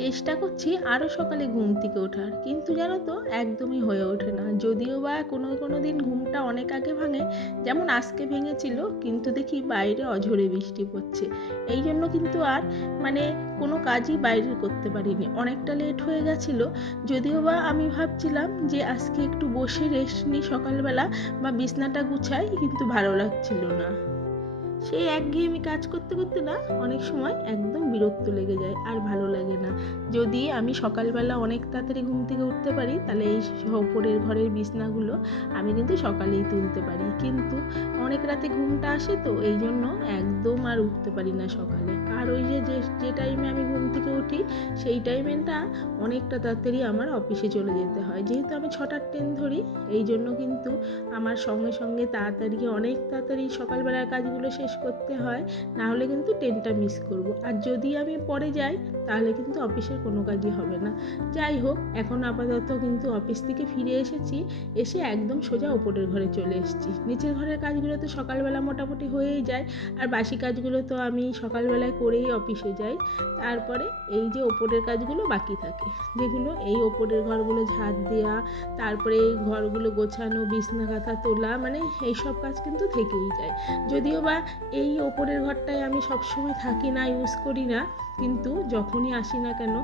চেষ্টা করছি আরও সকালে ঘুম থেকে ওঠার, কিন্তু জানো তো একদমই হয়ে ওঠে না। যদিও বা কোনো কোনো দিন ঘুমটা অনেক আগে ভাঙে, যেমন আজকে ভেঙেছিল, কিন্তু দেখি বাইরে অঝোরে বৃষ্টি পড়ছে। এই জন্য কিন্তু আর মানে কোনো কাজই বাইরে করতে পারিনি, অনেকটা লেট হয়ে গেছিলো। যদিও বা আমি ভাবছিলাম যে আজকে একটু বসে রেস্ট নিই সকালবেলা বা বিছনাটা গুছাই, কিন্তু ভালো লাগছিল না। সেই একঘেয়েমি কাজ করতে করতে না অনেক সময় একদম বিরক্ত লেগে যায়, আর ভালো লাগে না। যদি আমি সকালবেলা অনেক তাড়াতাড়ি ঘুম থেকে উঠতে পারি, তাহলে এই ওপরের ঘরের বিছনাগুলো আমি কিন্তু সকালেই তুলতে পারি, কিন্তু অনেক রাতে ঘুমটা আসে, তো এই জন্য একদম আর উঠতে পারি না সকালে। আর ওই যে যে টাইমে আমি ঘুম থেকে উঠি, সেই টাইমেটা অনেকটা তাড়াতাড়ি আমার অফিসে চলে যেতে হয়। যেহেতু আমি 6টার ট্রেন ধরি, এই জন্য কিন্তু আমার সঙ্গে সঙ্গে তাড়াতাড়ি অনেক তাড়াতাড়ি সকালবেলার কাজগুলো শেষ করতে হয়, না হলে কিন্তু ট্রেনটা মিস করব। আর যদি আমি পরে যাই, তাহলে কিন্তু অফিসের কোনো কাজই হবে না। যাই হোক, এখন আপাতত কিন্তু অফিস থেকে ফিরে এসেছি, এসে একদম সোজা ওপরের ঘরে চলে এসেছি। নিচের ঘরের কাজগুলো তো সকালবেলা মোটামুটি হয়েই যায়, আর বাসি কাজগুলো তো আমি সকালবেলায় করেই অফিসে যাই। তারপরে এই যে ওপরের কাজগুলো বাকি থাকে, যেগুলো এই ওপরের ঘরগুলো ঝাড় দেওয়া, তারপরে এই ঘরগুলো গোছানো, বিছনা কাঁথা তোলা, মানে এইসব কাজ কিন্তু থেকেই যায়। যদিও বা এই ওপরের ঘরটায় আমি সবসময় থাকি না, ইউজ করি না, কিন্তু যখনই আসি না কেন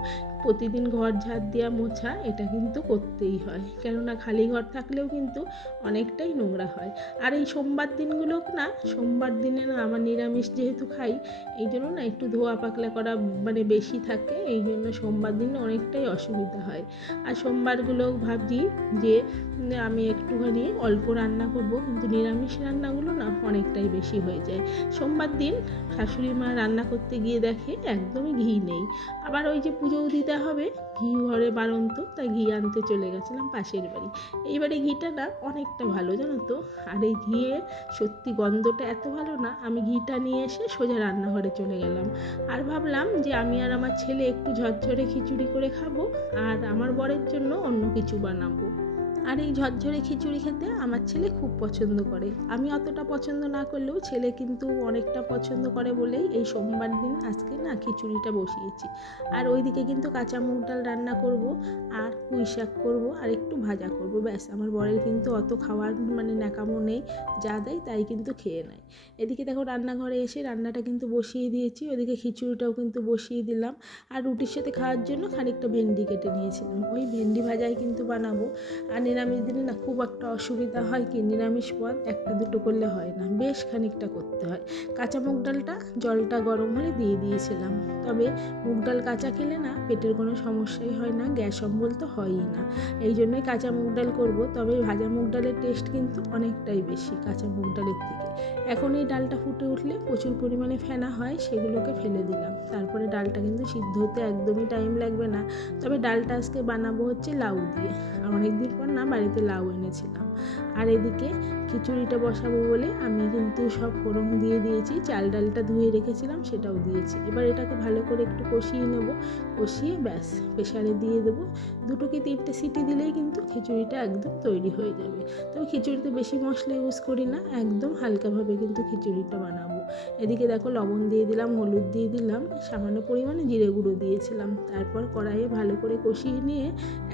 প্রতিদিন ঘর ঝাড় দেওয়া মোছা এটা কিন্তু করতেই হয়, কেননা খালি ঘর থাকলেও কিন্তু অনেকটাই নোংরা হয়। আর এই সোমবার দিনগুলো না, সোমবার দিনে না আমার নিরামিষ যেহেতু খাই, এই জন্য না একটু ধোয়া পাকলা করা মানে বেশি থাকে, এই জন্য সোমবার দিন অনেকটাই অসুবিধা হয়। আর সোমবারগুলো ভাবছি যে আমি একটুখানি অল্প রান্না করব, কিন্তু নিরামিষ রান্নাগুলো না অনেকটাই বেশি হয়ে যায়। সোমবার দিন শাশুড়ি মা রান্না করতে গিয়ে দেখে একদমই ঘি নেই। আবার ওই যে পুজোও দিতে হবে, ঘি ঘরে বাড়ন্ত, তাই ঘি আনতে চলে গেছিলাম পাশের বাড়ি। এইবারে ঘিটা না অনেকটা ভালো জানো তো, আর এই ঘিয়ের সত্যি গন্ধটা এত ভালো না, আমি ঘিটা নিয়ে এসে সোজা রান্নাঘরে চলে গেলাম। আর ভাবলাম যে আমি আর আমার ছেলে একটু ঝরঝরে খিচুড়ি করে খাবো, আর আমার বরের জন্য অন্য কিছু বানাবো। আর এই ঝরঝরে খিচুড়ি খেতে আমার ছেলে খুব পছন্দ করে। আমি অতটা পছন্দ না করলেও ছেলে কিন্তু অনেকটা পছন্দ করে বলেই এই সোমবার দিন আজকে না খিচুড়িটা বসিয়েছি। আর ওইদিকে কিন্তু কাঁচা মুগ ডাল রান্না করব, আর পুঁই শাক করবো, আর একটু ভাজা করব, ব্যাস। আমার বরের কিন্তু অত খাওয়ার মানে ন্যাকামো নেই, যা দেয় তাই কিন্তু খেয়ে নেয়। এদিকে দেখো রান্নাঘরে এসে রান্নাটা কিন্তু বসিয়ে দিয়েছি, ওইদিকে খিচুড়িটাও কিন্তু বসিয়ে দিলাম। আর রুটির সাথে খাওয়ার জন্য খানিকটা ভেন্ডি কেটে নিয়েছিলাম, ওই ভেন্ডি ভাজাই কিন্তু বানাবো। আর নিরামিষ দিনে না খুব একটা অসুবিধা হয় কি, নিরামিষ পদ একটা দুটো করলে হয় না, বেশ খানিকটা করতে হয়। কাঁচা মুগ ডালটা জলটা গরম হলে দিয়ে দিয়েছিলাম, তবে মুগ ডাল কাঁচা খেলে না পেটের কোনো সমস্যাই হয় না, গ্যাস অম্বল তো হয়ই না, এই জন্যই কাঁচা মুগ ডাল করবো। তবে ভাজা মুগ ডালের টেস্ট কিন্তু অনেকটাই বেশি কাঁচা মুগ ডালের থেকে। এখন এই ডালটা ফুটে উঠলে প্রচুর পরিমাণে ফেনা হয়, সেগুলোকে ফেলে দিলাম। তারপরে ডালটা কিন্তু সিদ্ধ হতে একদমই টাইম লাগবে না। তবে ডালটা আজকে বানাবো হচ্ছে লাউ দিয়ে, অনেকদিন পর না বাড়িতে লাউ এনেছিলাম। আর এদিকে খিচুড়িটা বসাবো বলে আমি কিন্তু সব ফোড়ন দিয়ে দিয়েছি, চাল ডালটা ধুয়ে রেখেছিলাম সেটাও দিয়েছি। এবার এটাকে ভালো করে একটু কষিয়ে নেব, কষিয়ে ব্যাস প্রেসারে দিয়ে দেবো। 2 কি 3টে সিটি দিলেই কিন্তু খিচুড়িটা একদম তৈরি হয়ে যাবে। তবে খিচুড়িতে বেশি মশলা ইউজ করি না, একদম হালকাভাবে কিন্তু খিচুড়িটা বানাবো। এদিকে দেখো লবণ দিয়ে দিলাম, হলুদ দিয়ে দিলাম, সামান্য পরিমাণে জিরে গুঁড়ো দিয়েছিলাম। তারপর কড়াইয়ে ভালো করে কষিয়ে নিয়ে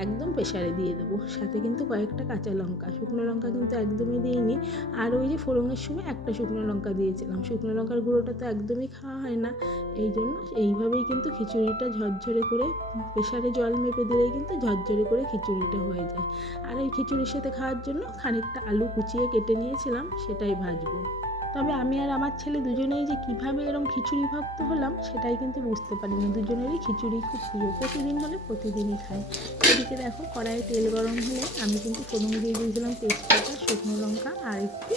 একদম প্রেসারে দিয়ে দেবো। সাথে কিন্তু কয়েকটা কাঁচা লঙ্কা, শুকনো লঙ্কা কিন্তু একদমই দিইনি। আর ওই যে ফোড়নের সময় একটা শুকনো লঙ্কা দিয়েছিলাম, শুকনো লঙ্কার গুঁড়োটা তো একদমই খাওয়া হয় না, এই জন্য এইভাবেই কিন্তু খিচুড়িটা ঝরঝরে করে প্রেসারে জল মেপে দিলেই কিন্তু ঝরঝরে করে খিচুড়িটা হয়ে যায়। আর এই খিচুড়ির সাথে খাওয়ার জন্য খানিকটা আলু কুচিয়ে কেটে নিয়েছিলাম, সেটাই ভাজবো। তবে আমি আর আমার ছেলে দুজনেই যে কীভাবে এরকম খিচুড়ি ভক্ত হলাম সেটাই কিন্তু বুঝতে পারিনি, দুজনেরই খিচুড়ি খুব প্রিয়, প্রতিদিন হলে প্রতিদিনই খাই। এদিকে দেখো কড়াইয়ে তেল গরম হলে আমি কিন্তু ফোড়ন দিয়ে দিয়েছিলাম তেজপাতা, শুকনো লঙ্কা আর একটু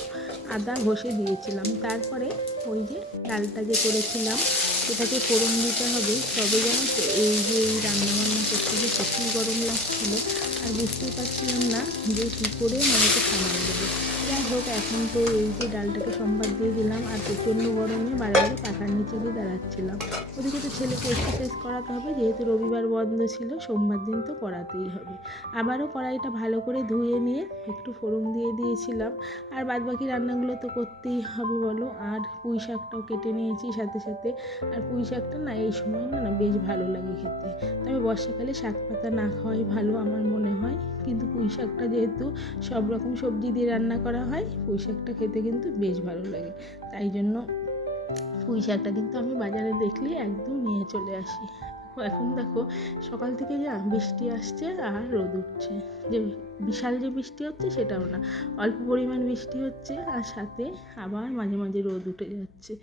আদা ঘষে দিয়েছিলাম। তারপরে ওই যে ডালটা যে করেছিলাম সেটাকে ফোড়ন দিতে হবে। তবে জানো তো এই যে এই রান্নাবান্না করতে গিয়ে প্রচুর গরম লাগছিলো, আর বুঝতেই পারছিলাম না যে কী করে মাকে সামাল দেবো। যাই হোক, এখন তো এই যে ডালটাকে সম্বাদ দিয়ে দিলাম, আর প্রচণ্ড গরমে বারে বারে পাখার নিচে গিয়ে দাঁড়াচ্ছিলাম। ওদিকে তো ছেলেকে এক্সারসাইজ করাতে হবে, যেহেতু রবিবার বন্ধ ছিল, সোমবার দিন তো করাতেই হবে। আবারও কড়াইটা ভালো করে ধুয়ে নিয়ে একটু ফোড়ন দিয়ে দিয়েছিলাম। আর বাদবাকি রান্নাগুলো তো করতেই হবে বলো। আর পুঁই শাকটাও কেটে নিয়েছি সাথে সাথে। আর আর পুঁই শাকটা না এই সময় না বেশ ভালো লাগে খেতে। তবে বর্ষাকালে শাক পাতা না খাওয়াই ভালো আমার মনে হয়, কিন্তু পুঁই শাকটা যেহেতু সব রকম সবজি দিয়ে রান্না করা হয়, পুঁই শাকটা খেতে কিন্তু বেশ ভালো লাগে। তাই জন্য পুঁই শাকটা কিন্তু আমি বাজারে দেখলেই একদম নিয়ে চলে আসি। এখন দেখো সকাল থেকে যা বৃষ্টি আসছে আর রোদ উঠছে, যে বিশাল যে বৃষ্টি হচ্ছে সেটাও না, অল্প পরিমাণ বৃষ্টি হচ্ছে আর সাথে আবার মাঝে মাঝে রোদ উঠে যাচ্ছে।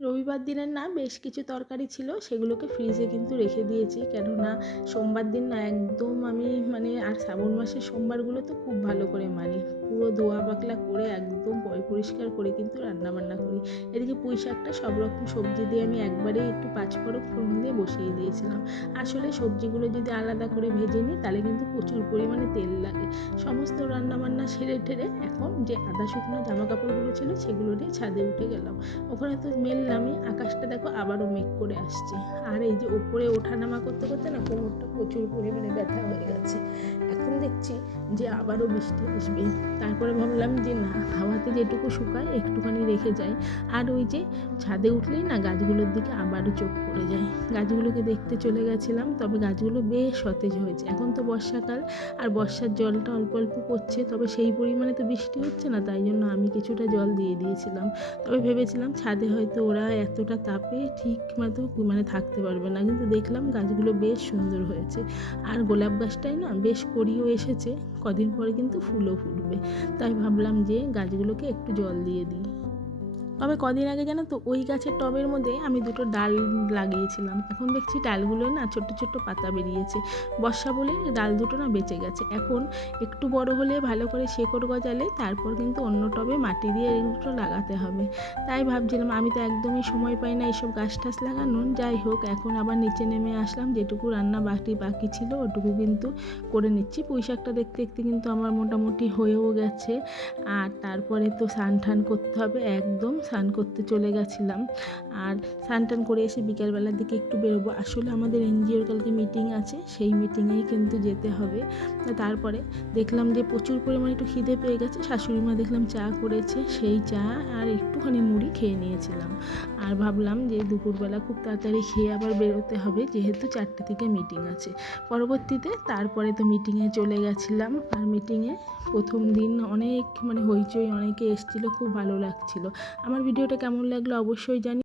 রবিবার দিনের না বেশ কিছু তরকারি ছিল, সেগুলোকে ফ্রিজে কিন্তু রেখে দিয়েছি, কেননা সোমবার দিন না একদম আমি আর শ্রাবণ মাসের সোমবারগুলো তো খুব ভালো করে মানি, পুরো ধোয়া পাকলা করে একদম পরিষ্কার করে কিন্তু রান্নাবান্না করি। এদিকে পুঁই শাকটা সব রকম সবজি দিয়ে আমি একবারেই একটু পাঁচফোড়ন ফোড়ন দিয়ে বসিয়ে দিয়েছিলাম। আসলে সবজিগুলো যদি আলাদা করে ভেজে নিই তাহলে কিন্তু প্রচুর পরিমাণে তেল লাগে। সমস্ত রান্নাবান্না সেরে ঠেরে এখন যে আধা শুকনো জামা কাপড়গুলো ছিল সেগুলো নিয়ে ছাদে উঠে গেলাম। ওখানে তো মেললামই, আকাশটা দেখো আবারও মেঘ করে আসছে, আর এই যে ওপরে ওঠানামা করতে করতে না কোমরটা প্রচুর পরিমাণে ব্যথা হয়ে গেছে। এখন দেখছি যে আবারও বৃষ্টি আসবে, তারপরে ভাবলাম যে না, হাওয়াতে যেটুকু শুকায় একটুখানি রেখে যাই। আর ওই যে ছাদে উঠলেই না গাছগুলোর দিকে আবারও চোখ পড়ে যায়, গাছগুলোকে দেখতে চলে গেছিলাম, তবে গাছগুলো বেশ সতেজ হয়েছে। এখন তো বর্ষাকাল আর বর্ষার জলটা অল্প অল্প পড়ছে, তবে সেই পরিমাণে তো বৃষ্টি হচ্ছে না, তাই জন্য আমি কিছুটা জল দিয়ে দিয়েছিলাম। তবে ভেবেছিলাম ছাদে হয়তো ওরা এতটা তাপে ঠিক মতো থাকতে পারবে না, কিন্তু দেখলাম গাছগুলো বেশ সুন্দর হয়েছে। আর গোলাপ গাছটায় না বেশ কড়িও এসেছে, কদিন পরে কিন্তু ফুলও ফুটবে, তাই ভাবলাম যে গাছগুলোকে একটু জল দিয়ে দিই। তবে কদিন আগে জানো তো ওই গাছের টবের মধ্যে আমি দুটো ডাল লাগিয়েছিলাম, এখন দেখছি ডালগুলো না ছোট্ট ছোট্ট পাতা বেরিয়েছে, বর্ষা বলে ডাল দুটো না বেঁচে গেছে। এখন একটু বড় হলে ভালো করে শেকড় গজালে তারপর কিন্তু অন্য টবে মাটি দিয়ে এই দুটো লাগাতে হবে। তাই ভাবছিলাম, আমি তো একদমই সময় পাই না এইসব গাছ টাছ লাগানোর। যাই হোক, এখন আবার নিচে নেমে আসলাম, যেটুকু রান্না বাকি ছিল ওটুকু কিন্তু করে নিচ্ছি। পুঁই শাকটা দেখতে দেখতে কিন্তু আমার মোটামুটি হয়েও গেছে। আর তারপরে তো স্নান টান করতে হবে, একদম স্নান করতে চলে গেছিলাম। আর স্নান টান করে এসে বিকেলবেলার দিকে একটু বেরোবো, আসলে আমাদের এনজিওর কালকে মিটিং আছে, সেই মিটিংয়েই কিন্তু যেতে হবে। তারপরে দেখলাম যে প্রচুর পরিমাণে একটু খিদে পেয়ে গেছে, শাশুড়ি মা দেখলাম চা করেছে, সেই চা আর একটুখানি মুড়ি খেয়ে নিয়েছিলাম। আর ভাবলাম যে দুপুরবেলা খুব তাড়াতাড়ি খেয়ে আবার বেরোতে হবে, যেহেতু 4টে থেকে মিটিং আছে। পরবর্তীতে তারপরে তো মিটিংয়ে চলে গেছিলাম। আর মিটিংয়ে প্রথম দিন অনেক হইচই, অনেকে এসেছিলো, খুব ভালো লাগছিল। আমার ভিডিওটা কেমন লাগলো অবশ্যই জানি।